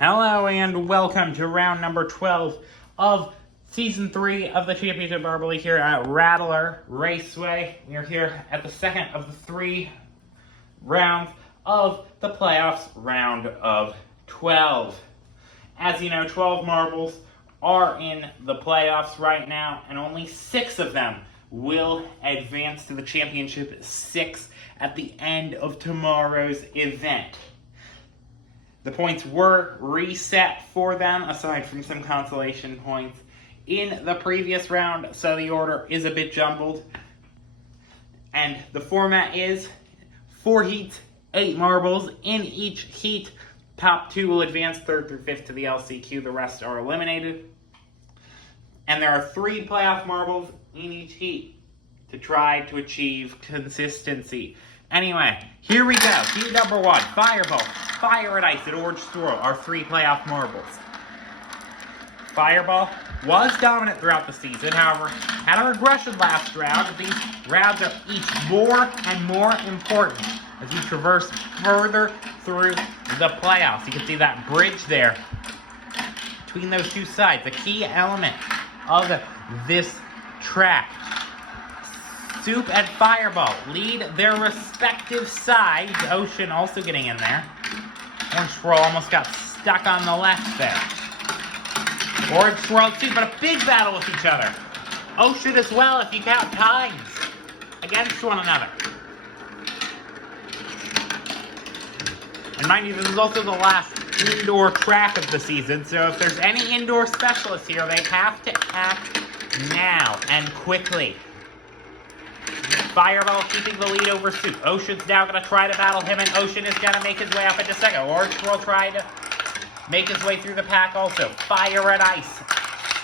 Hello and welcome to round number 12 of Season 3 of the Championship Marble League here at Rattler Raceway. We are here at the second of the 3 rounds of the playoffs, round of 12. As you know, 12 marbles are in the playoffs right now, and only 6 of them will advance to the championship, 6 at the end of tomorrow's event. The points were reset for them, aside from some consolation points in the previous round, so the order is a bit jumbled. And the format is 4 heats, 8 marbles. In each heat, top 2 will advance 3rd through 5th to the LCQ. The rest are eliminated. And there are 3 playoff marbles in each heat to try to achieve consistency. Anyway, here we go. Heat number 1, Fireball, Fire and Ice, and Orange Swirl are 3 playoff marbles. Fireball was dominant throughout the season, however, had a regression last round. These rounds are each more and more important as you traverse further through the playoffs. You can see that bridge there between those 2 sides, the key element of this track. Soup and Fireball lead their respective sides. Ocean also getting in there. Orange Swirl almost got stuck on the left there. Orange Swirl and Soup, but a big battle with each other. Ocean as well, if you count times against one another. And mind you, this is also the last indoor track of the season, so if there's any indoor specialists here, they have to act now and quickly. Fireball keeping the lead over Soup. Ocean's now going to try to battle him, and Ocean is going to make his way up into second. Orange Swirl trying to make his way through the pack also. Fire and Ice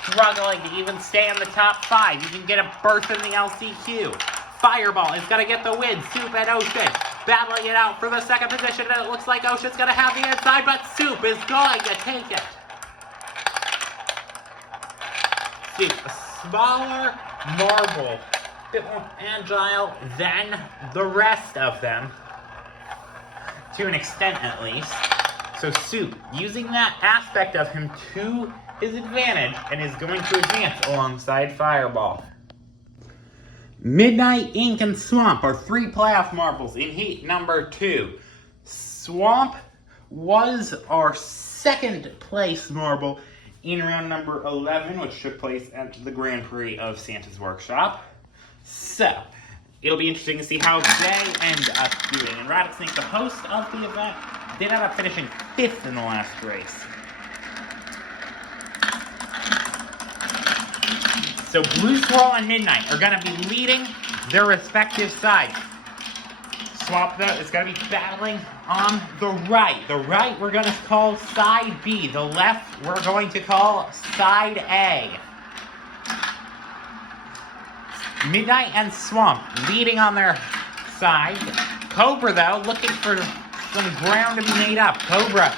struggling to even stay in the top 5. You can get a berth in the LCQ. Fireball is going to get the win. Soup and Ocean battling it out for the second position, and it looks like Ocean's going to have the inside, but Soup is going to take it. Soup, a smaller marble, bit more agile than the rest of them, to an extent at least. So Soup, using that aspect of him to his advantage, and is going to advance alongside Fireball. Midnight, Ink, and Swamp are 3 playoff marbles in heat number 2. Swamp was our 2nd place marble in round number 11, which took place at the Grand Prix of Santa's Workshop. So, it'll be interesting to see how they end up doing. And Rattlesnake, the host of the event, did end up finishing 5th in the last race. So Blue Swirl and Midnight are going to be leading their respective sides. Swamp, though, is going to be battling on the right. The right we're going to call side B. The left we're going to call side A. Midnight and Swamp leading on their side. Cobra, though, looking for some ground to be made up. Cobra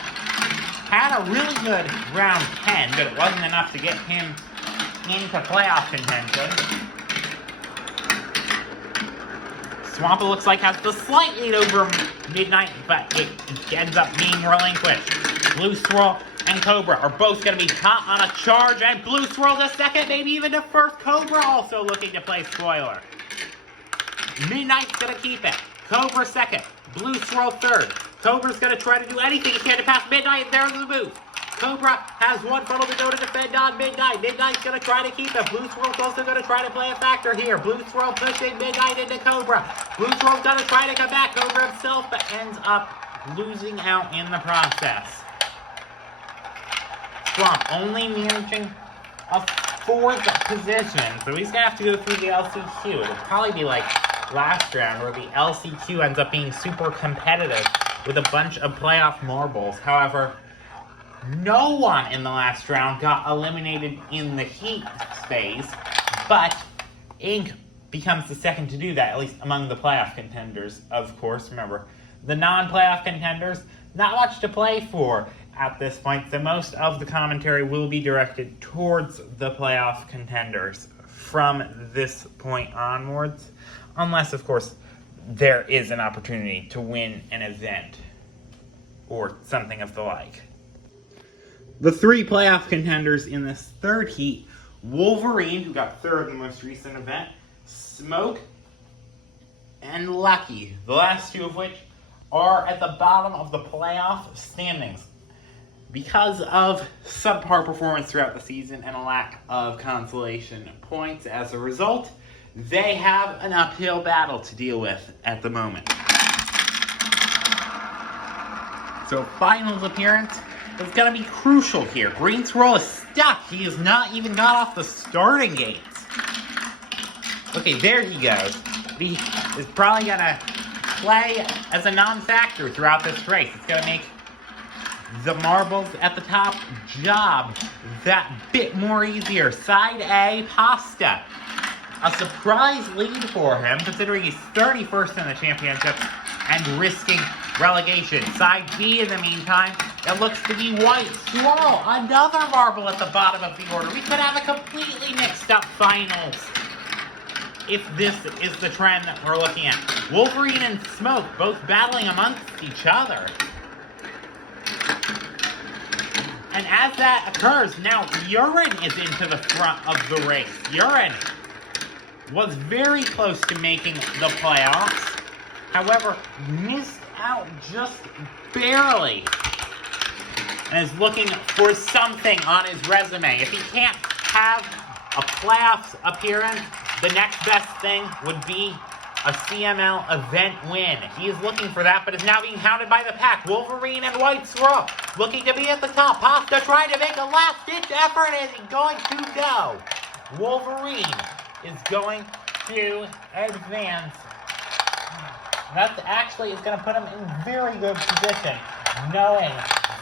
had a really good round 10, but it wasn't enough to get him into playoff contention. Swamp, it looks like, has the slight lead over Midnight, but it ends up being relinquished. Blue Swirl and Cobra are both going to be hot on a charge, and Blue Swirl to second, maybe even to first. Cobra also looking to play spoiler. Midnight's going to keep it. Cobra second. Blue Swirl third. Cobra's going to try to do anything he can to pass Midnight. There's the move. Cobra has one funnel to go to defend on Midnight. Midnight's going to try to keep it. Blue Swirl's also going to try to play a factor here. Blue Swirl pushing Midnight into Cobra. Blue Swirl's going to try to come back. Cobra himself, but ends up losing out in the process. Swamp only managing a 4th position, so he's going to have to go through the LCQ. It'll probably be like last round, where the LCQ ends up being super competitive with a bunch of playoff marbles. However, no one in the last round got eliminated in the heat phase, but Ink becomes the second to do that, at least among the playoff contenders, of course. Remember, the non-playoff contenders, not much to play for at this point, so most of the commentary will be directed towards the playoff contenders from this point onwards, unless, of course, there is an opportunity to win an event or something of the like. the three playoff contenders in this third heat: Wolverine, who got third in the most recent event, Smoke, and Lucky, the last two of which are at the bottom of the playoff standings because of subpar performance throughout the season and a lack of consolation points. As a result, they have an uphill battle to deal with at the moment. So finals appearance is going to be crucial here. Green Swirl is stuck. He has not even got off the starting gates. Okay, there he goes. He is probably going to play as a non-factor throughout this race. It's going to make the marbles at the top job that bit more easier. Side A, Pasta. A surprise lead for him, considering he's 31st in the championship and risking relegation. Side B, in the meantime, it looks to be White Swirl, another marble at the bottom of the order. We could have a completely mixed up finals if this is the trend that we're looking at. Wolverine and Smoke both battling amongst each other. And as that occurs, now Urine is into the front of the race. Urine was very close to making the playoffs, however, missed out just barely, and is looking for something on his resume. If he can't have a playoffs appearance, the next best thing would be a CML event win. He is looking for that, but is now being hounded by the pack. Wolverine and White Swirl looking to be at the top. Pasta trying to make a last-ditch effort. Is he going to? No. Wolverine is going to advance. That actually is going to put him in very good position, knowing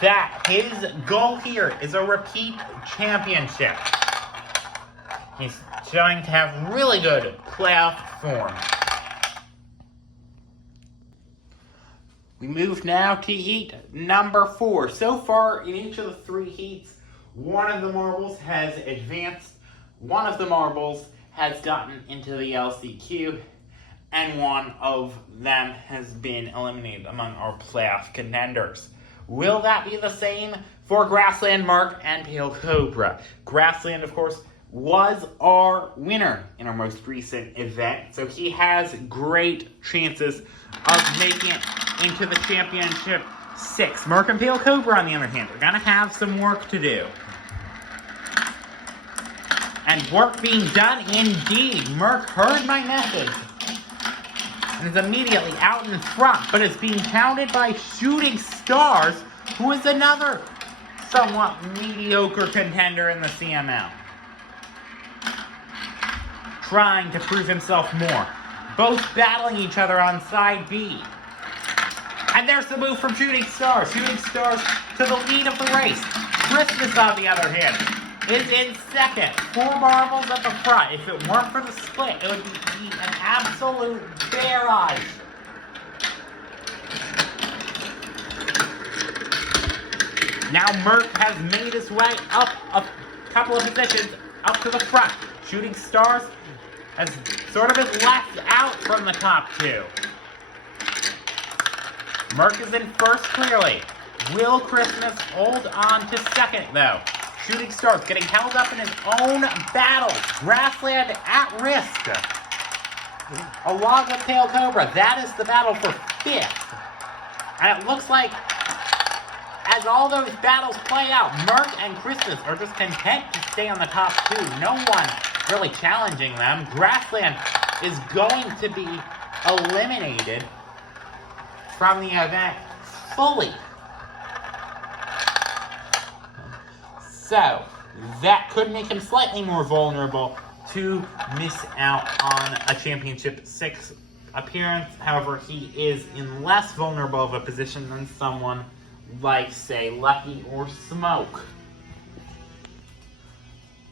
that his goal here is a repeat championship. He's showing to have really good playoff form. We move now to heat number 4. So far, in each of the 3 heats, one of the marbles has advanced, one of the marbles has gotten into the LCQ, and one of them has been eliminated among our playoff contenders. Will that be the same for Grassland, Mark, and Pale Cobra? Grassland, of course, was our winner in our most recent event, so he has great chances of making it into the championship 6. Mark and Pale Cobra, on the other hand, are going to have some work to do. And work being done indeed. Merc heard my message and is immediately out in front, but is being hounded by Shooting Stars, who is another somewhat mediocre contender in the CML. Trying to prove himself more. Both battling each other on side B. And there's the move from Shooting Stars. Shooting Stars to the lead of the race. Christmas, on the other hand, is in second. 4 marbles at the front. If it weren't for the split, it would be an absolute barrage. Now Mert has made his way up a couple of positions up to the front. Shooting Stars has sort of been left out from the top 2. Merc is in first clearly. Will Christmas hold on to second, though? Shooting Stars getting held up in his own battle. Grassland at risk. Along with Pale Cobra, that is the battle for 5th. And it looks like, as all those battles play out, Merc and Christmas are just content to stay on the top 2. No one really challenging them. Grassland is going to be eliminated from the event fully. So, that could make him slightly more vulnerable to miss out on a Championship 6 appearance. However, he is in less vulnerable of a position than someone like, say, Lucky or Smoke.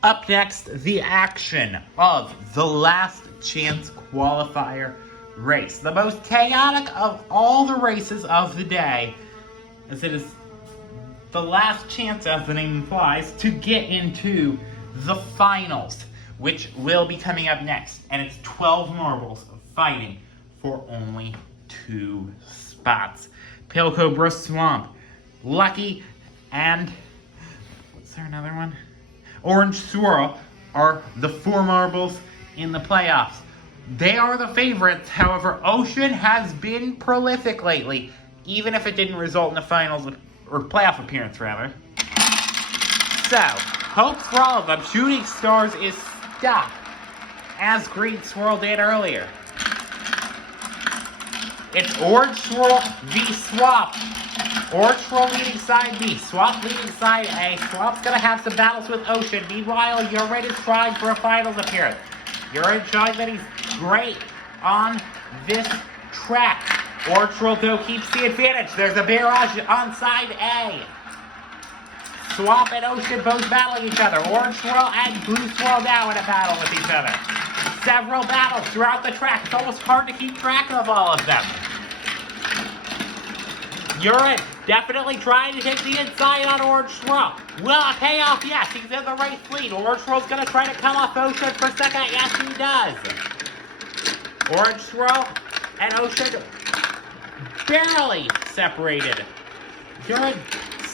Up next, the action of the last chance qualifier race. The most chaotic of all the races of the day, as it is the last chance, as the name implies, to get into the finals, which will be coming up next. And it's 12 marbles fighting for only 2 spots. Pale Cobra Swamp, Lucky, and Is there another one? Orange Swirl are the 4 marbles in the playoffs. They are the favorites. However, Ocean has been prolific lately, even if it didn't result in the finals or playoff appearance, rather. So, hopes for all of them. Shooting Stars is stuck, as Green Swirl did earlier. It's Orange Swirl v Swap. Orange Swirl leading side B, Swap leading side A. Swap's gonna have some battles with Ocean. Meanwhile, Urid is trying for a finals appearance. Urid showing that he's great on this track. Orange Swirl, though, keeps the advantage. There's a barrage on side A. Swap and Ocean both battling each other. Orange Swirl and Blue Swirl now in a battle with each other. Several battles throughout the track. It's almost hard to keep track of all of them. Urid definitely trying to take the inside on Orange Swirl. Will it pay off? Yes, he's in the race lead. Orange Swirl's going to try to come off Ocean for second. Yes, he does. Orange Swirl and Ocean barely separated. Urid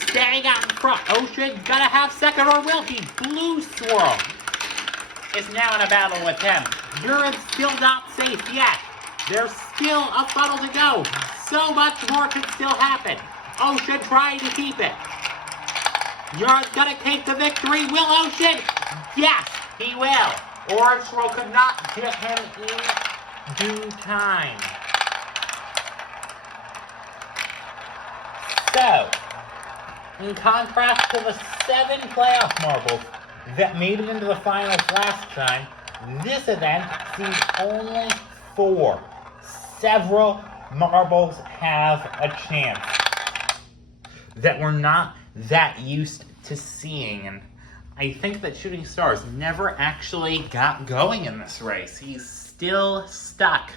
staying out in front. Ocean's going to have second, or will he? Blue Swirl is now in a battle with him. Urid's still not safe yet. There's still a funnel to go. So much more can still happen. Ocean trying to keep it. Urid's gonna take the victory. Will Ocean? Yes, he will. Orange Swirl could not get him in due time. So, in contrast to the 7 playoff marbles that made it into the finals last time, this event sees only 4. Several marbles have a chance that we're not that used to seeing. And I think that Shooting Stars never actually got going in this race. He's still stuck.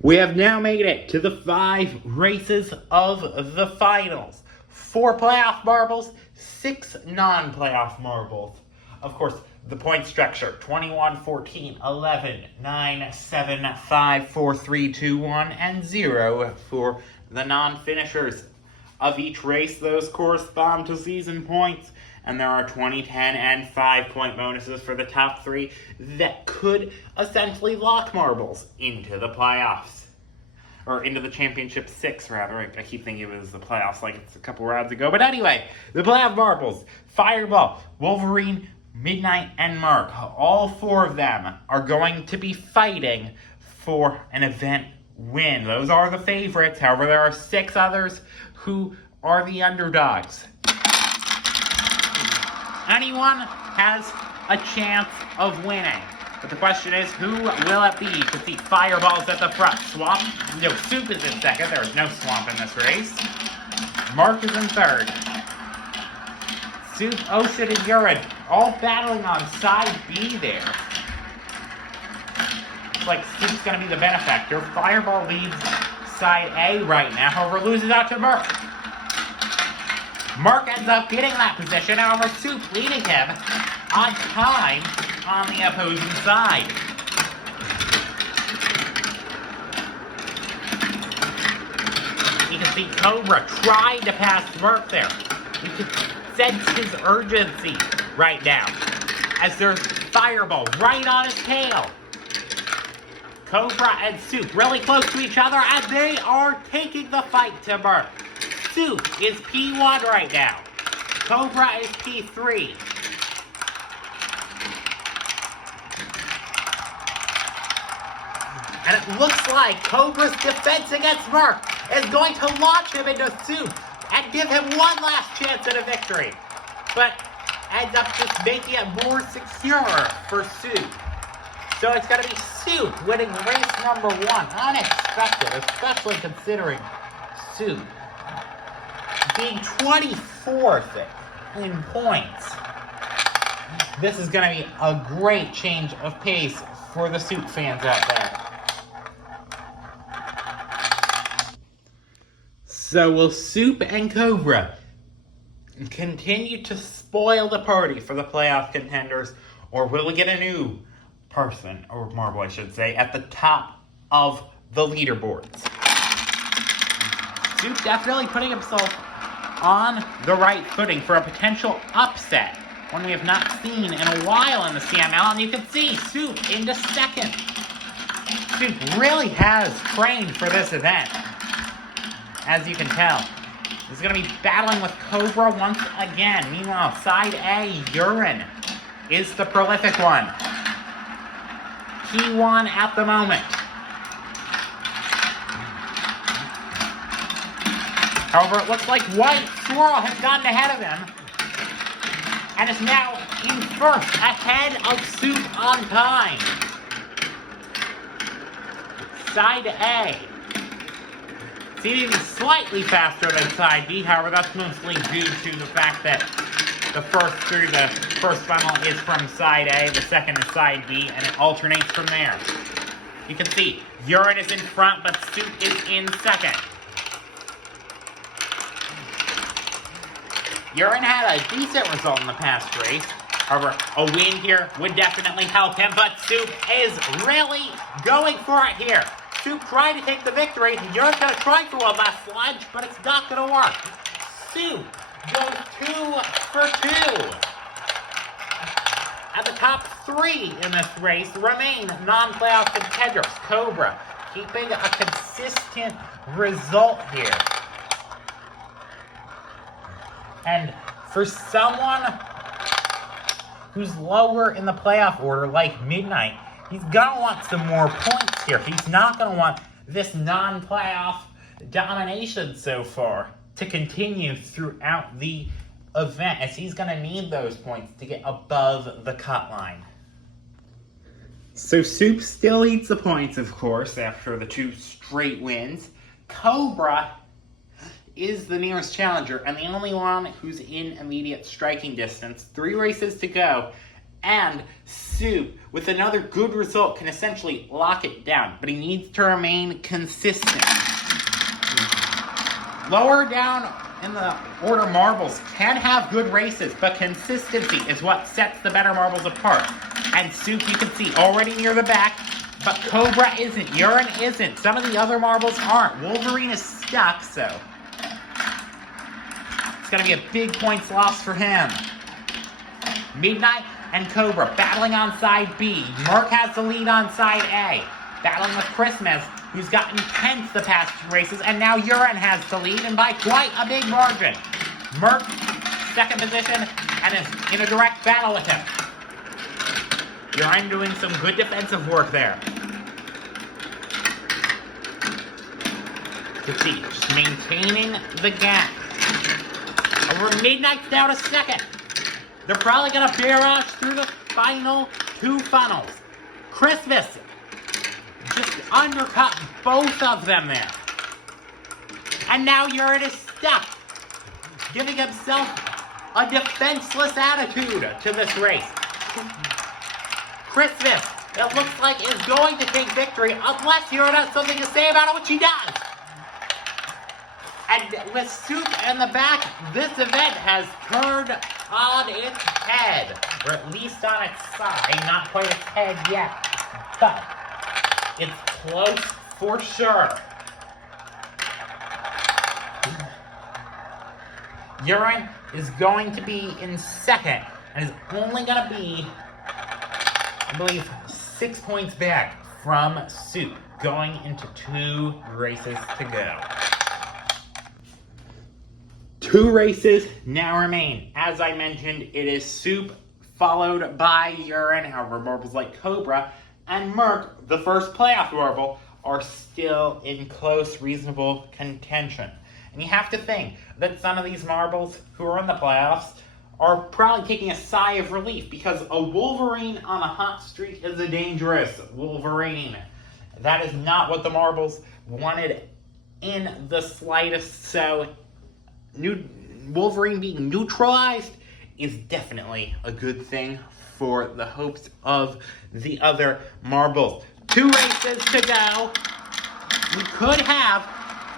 We have now made it to the 5 races of the finals. 4 playoff marbles, 6 non-playoff marbles. Of course, the point structure, 21, 14, 11, 9, 7, 5, 4, 3, 2, 1, and 0 for the non-finishers. Of each race, those correspond to season points, and there are 20, 10, and 5-point bonuses for the top 3 that could essentially lock marbles into the playoffs. Or into the championship 6, rather. I keep thinking of it as the playoffs like it's a couple rounds ago. But anyway, the playoff marbles, Fireball, Wolverine, Midnight, and Mark. All 4 of them are going to be fighting for an event win. Those are the favorites. However, there are 6 others who are the underdogs. Anyone has a chance of winning. But the question is, who will it be? You can see Fireball's at the front. Swamp, no, Soup is in second. There is no Swamp in this race. Mark is in third. Soup, Ocean, and Urid all battling on side B there. It's like Soup's going to be the benefactor. Fireball leads side A right now, however, loses out to Mark. Mark ends up getting that position, however, Soup leading him on time on the opposing side. You can see Cobra trying to pass Mark there. You can sense his urgency right now, as there's Fireball right on his tail. Cobra and Soup really close to each other, and they are taking the fight to Mark. Soup is P1 right now. Cobra is P3. And it looks like Cobra's defense against Mark is going to launch him into Soup and give him one last chance at a victory. But ends up just making it more secure for Soup. So it's going to be Soup winning race number 1. Unexpected, especially considering Soup being 24th in points. This is going to be a great change of pace for the Soup fans out there. So will Soup and Cobra continue to spoil the party for the playoff contenders, or will we get a new person, or marble I should say, at the top of the leaderboards? Soup definitely putting himself on the right footing for a potential upset, one we have not seen in a while in the CML, and you can see Soup into second. Soup really has trained for this event, as you can tell. He's going to be battling with Cobra once again. Meanwhile, side A, Urine is the prolific one. P1 at the moment. However, it looks like White Swirl has gotten ahead of him and is now in first, ahead of Soup on time. Side A seeming slightly faster than side B, however, that's mostly due to the fact that the first funnel is from side A, the second is side B, and it alternates from there. You can see Urine is in front, but Soup is in second. Urine had a decent result in the past race. However, a win here would definitely help him, but Soup is really going for it here. Soup trying to take the victory. Urine's going to try for one last lunge, but it's not going to work. Soup goes 2 for 2. At the top 3 in this race remain non-playoff contenders. Cobra keeping a consistent result here. And for someone who's lower in the playoff order, like Midnight, he's going to want some more points here. He's not going to want this non-playoff domination so far to continue throughout the event, as he's going to need those points to get above the cut line. So Soup still eats the points, of course, after the 2 straight wins. Cobra is the nearest challenger and the only one who's in immediate striking distance. 3 races to go, and Soup, with another good result, can essentially lock it down, but he needs to remain consistent. Lower down in the order marbles can have good races, but consistency is what sets the better marbles apart. And Soup, you can see, already near the back, but Cobra isn't, Urine isn't, some of the other marbles aren't. Wolverine is stuck, so it's going to be a big points loss for him. Midnight and Cobra battling on side B. Merc has the lead on side A. Battling with Christmas, who's gotten tenth the past 2 races, and now Urine has the lead, and by quite a big margin. Merc, second position, and is in a direct battle with him. Urine doing some good defensive work there. You can see, just maintaining the gap. Over Midnight's down to second. They're probably going to barrage through the final 2 funnels. Christmas just undercut both of them there. And now Urine is stuck, giving himself a defenseless attitude to this race. Christmas, it looks like, is going to take victory unless Urine has something to say about it, which he does. And with Soup in the back, this event has turned on its head, or at least on its side. Not quite its head yet, but it's close for sure. Urine is going to be in second, and is only going to be, I believe, 6 points back from Soup, going into 2 races to go. 2 races now remain. As I mentioned, it is Soup followed by Urine. However, marbles like Cobra and Merc, the first playoff marble, are still in close, reasonable contention. And you have to think that some of these marbles who are in the playoffs are probably taking a sigh of relief, because a Wolverine on a hot streak is a dangerous Wolverine. That is not what the marbles wanted in the slightest, so Wolverine being neutralized is definitely a good thing for the hopes of the other marbles. 2 races to go. We could have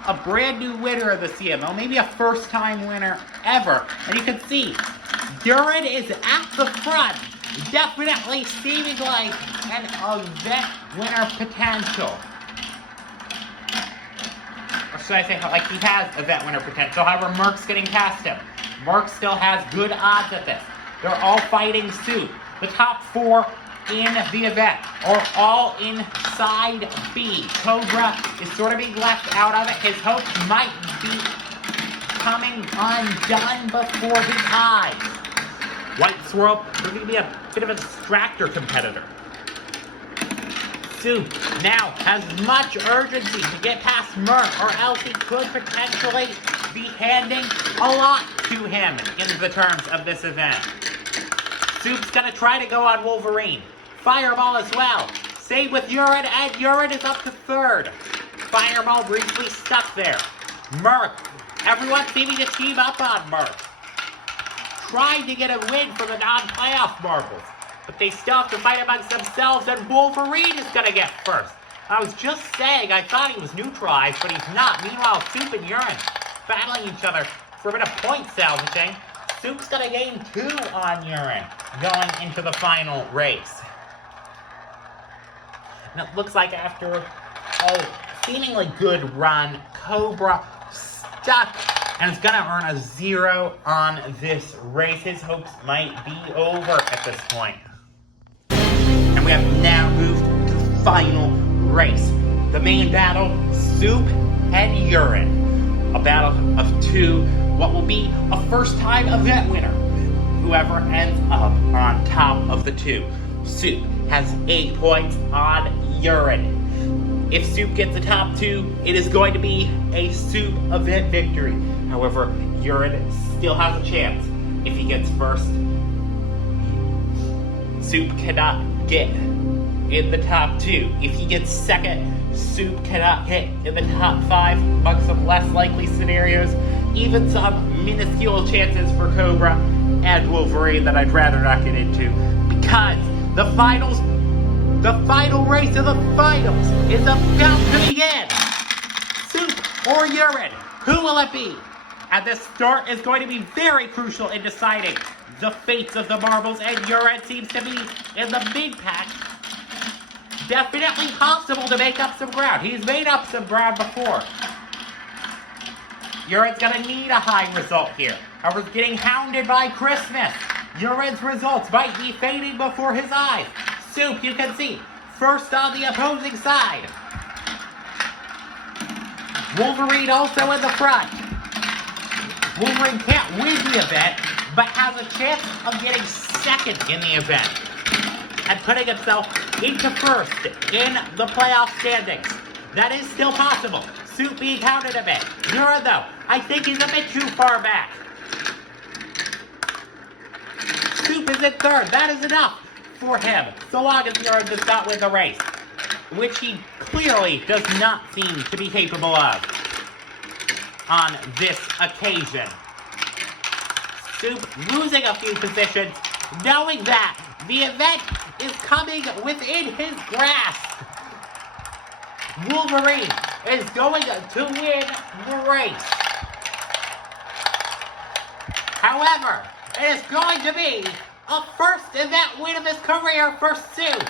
a brand new winner of the CMO, maybe a first-time winner ever. And you can see, Urine is at the front, definitely seeming like an event winner potential. A should I say, like he has event winner potential. However, Merck's getting past him. Merck still has good odds at this. They're all fighting suit. The top 4 in the event are all inside B. Cobra is sort of being left out of it. His hopes might be coming undone before his eyes. White Swirl is going to be a bit of a distractor competitor. Soup now has much urgency to get past Merck, or else he could potentially be handing a lot to him in the terms of this event. Soup's going to try to go on Wolverine. Fireball as well. Same with Urine, and Urine is up to 3rd. Fireball briefly stuck there. Merck. Everyone seeming to team up on Merck. Trying to get a win for the non-playoff marbles. But they still have to fight amongst themselves, and Wolverine is going to get first. I was just saying I thought he was neutralized, but he's not. Meanwhile, Soup and Urine battling each other for a bit of point salvaging. Soup's going to gain 2 on Urine going into the final race. And it looks like after a seemingly good run, Cobra stuck and is going to earn a 0 on this race. His hopes might be over at this point. And we have now moved to the final race. The main battle, Soup and Urine. A battle of 2, what will be a first-time event winner. Whoever ends up on top of the 2. Soup has 8 points on Urine. If Soup gets the top 2, it is going to be a Soup event victory. However, Urine still has a chance. If he gets first, Soup cannot get in the top 2. If he gets second, Soup cannot get in the top 5 among some less likely scenarios. Even some minuscule chances for Cobra and Wolverine that I'd rather not get into. Because the final race of the finals is about to begin. Soup or Urine, who will it be? And this start is going to be very crucial in deciding the fates of the marbles, and Urine seems to be in the mid-pack. Definitely possible to make up some ground. He's made up some ground before. Urine's gonna need a high result here. However, getting hounded by Christmas. Urine's results might be fading before his eyes. Soup, you can see, first on the opposing side. Wolverine also in the front. Wolverine can't win the event, but has a chance of getting second in the event and putting himself into first in the playoff standings. That is still possible. Soup being counted a bit. Urine, though, I think he's a bit too far back. Soup is in 3rd. That is enough for him, so long as Urine does not win the race, which he clearly does not seem to be capable of on this occasion. Soup losing a few positions, knowing that the event is coming within his grasp. Wolverine is going to win the race. However, it is going to be a first event win of his career for Soup.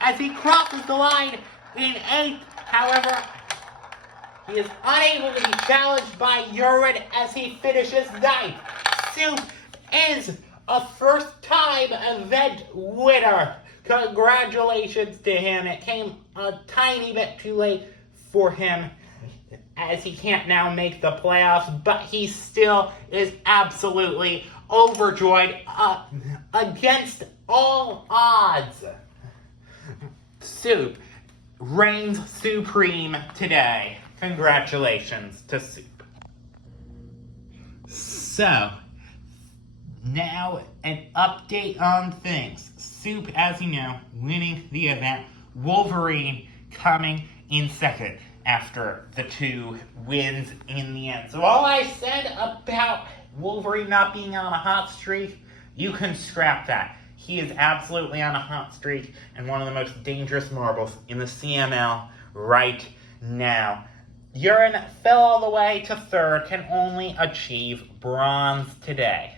As he crosses the line in 8th, however, he is unable to be challenged by Urine as he finishes 9th. Soup is a first-time event winner. Congratulations to him. It came a tiny bit too late for him as he can't now make the playoffs, but he still is absolutely overjoyed against all odds. Soup reigns supreme today. Congratulations to Soup. So, now an update on things. Soup, as you know, winning the event. Wolverine coming in second after the 2 wins in the end. So all I said about Wolverine not being on a hot streak, you can scrap that. He is absolutely on a hot streak and one of the most dangerous marbles in the CML right now. Urine fell all the way to 3rd, can only achieve bronze today.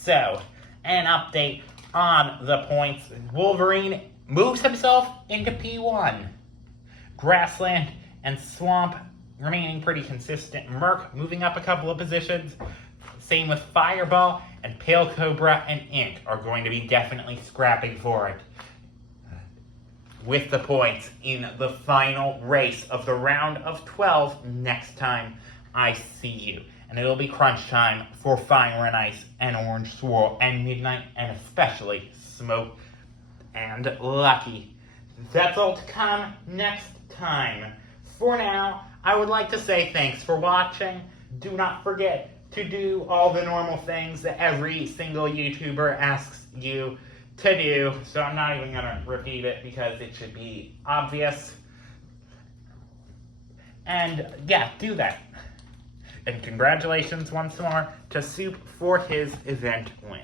So, an update on the points. Wolverine moves himself into P1. Grassland and Swamp remaining pretty consistent. Merc moving up a couple of positions. Same with Fireball, and Pale Cobra and Ink are going to be definitely scrapping for it. With the points in the final race of the round of 12 next time I see you. And it'll be crunch time for Fire and Ice and Orange Swirl and Midnight, and especially Smoke and Lucky. That's all to come next time. For now, I would like to say thanks for watching. Do not forget to do all the normal things that every single YouTuber asks you to do. So I'm not even going to repeat it because it should be obvious. And yeah, do that. And congratulations once more to Soup for his event win.